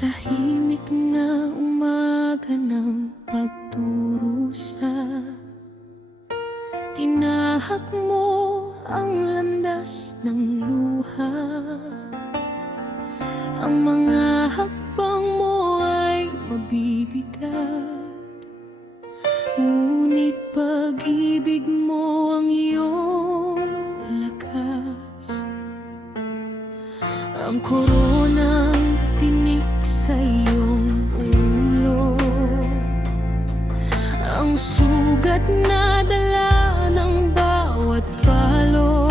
Tahimik na umaga ng pagdurusa, tinahak mo ang landas ng luha. Ang mga hakbang mo ay mabibigat, ngunit pag-ibig mo ang iyong lakas. Ang koronang tinik sa iyong ulo, ang sugat na dala ng bawat palo.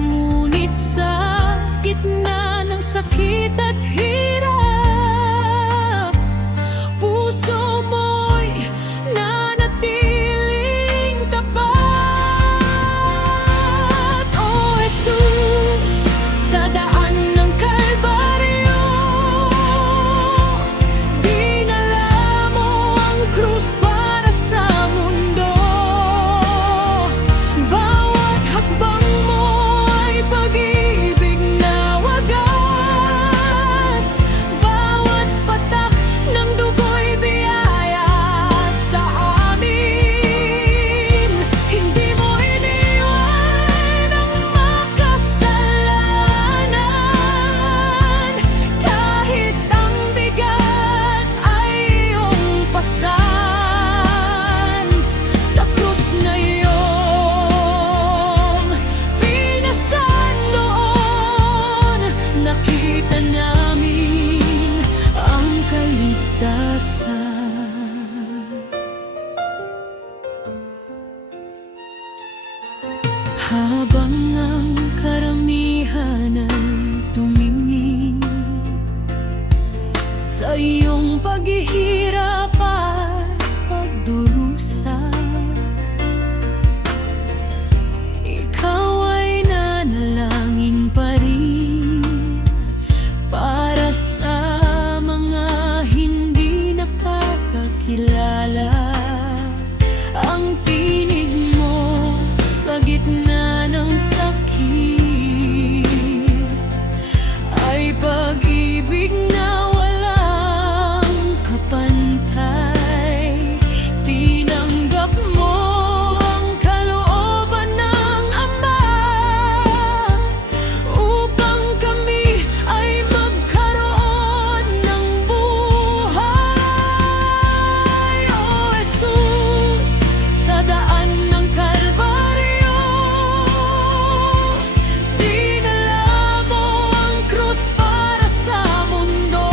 Ngunit sa gitna ng sakit at hirap, puso mo'y nanatiling tapat. O Jesus, sa daan ng Kalbaryo, dinala mo ang krus para sa mundo. Bawat hakbang mo ay pag-ibig na wagas, bawat patak ng dugo'y biyaya sa amin. Hindi mo iniwan ang makasalanan, kahit ang bigat ay iyong pasan. Sa krus na iyong pinasan noon, nakita namin ang kaligtasan. Habang ang karamihan ay tumingin sa iyong paghihirap at pagdurusa, ikaw ay nanalangin pa rin para sa mga hindi nakakakilala. Ang tinig mo sa gitna ng sakit ay pag-ibig na walang kapantay. Tinanggap mo ang kalooban ng Ama upang kami ay magkaroon ng buhay. O Jesus, sa daan ng Kalbaryo, dinala mo ang krus para sa mundo.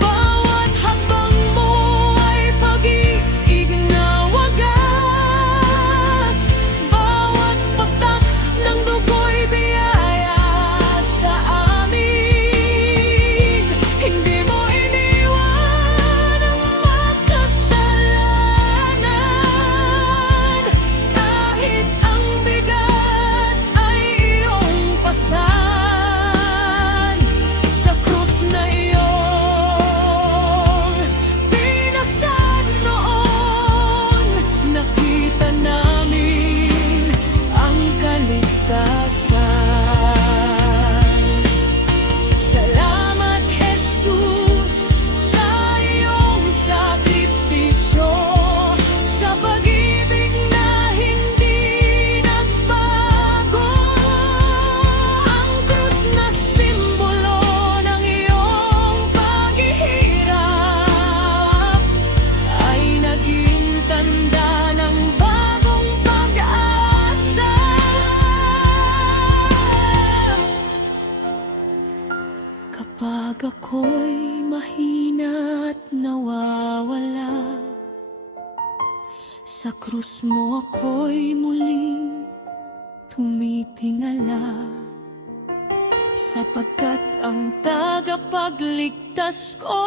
Bawat hakbang mo ay pag-ibig na wagas, bawat patak ng dugo'y biyaya sa amin. Hindi mo iniwan ang makasalanan, kahit ang bigat ay iyong pasan. Sa krus na iyong pinasan noon, nakita namin ang kaligtasan. Salamat, Jesus, sa iyong sakripisyo, sa pag-ibig na hindi nagbago. Ang krus na simbolo ng iyong paghihirap ay naging tanda ng bagong pag-asa. Kapag ako'y mahina at nawawala, sa krus mo ako'y muling tumitingala, sapagkat ang tagapagligtas ko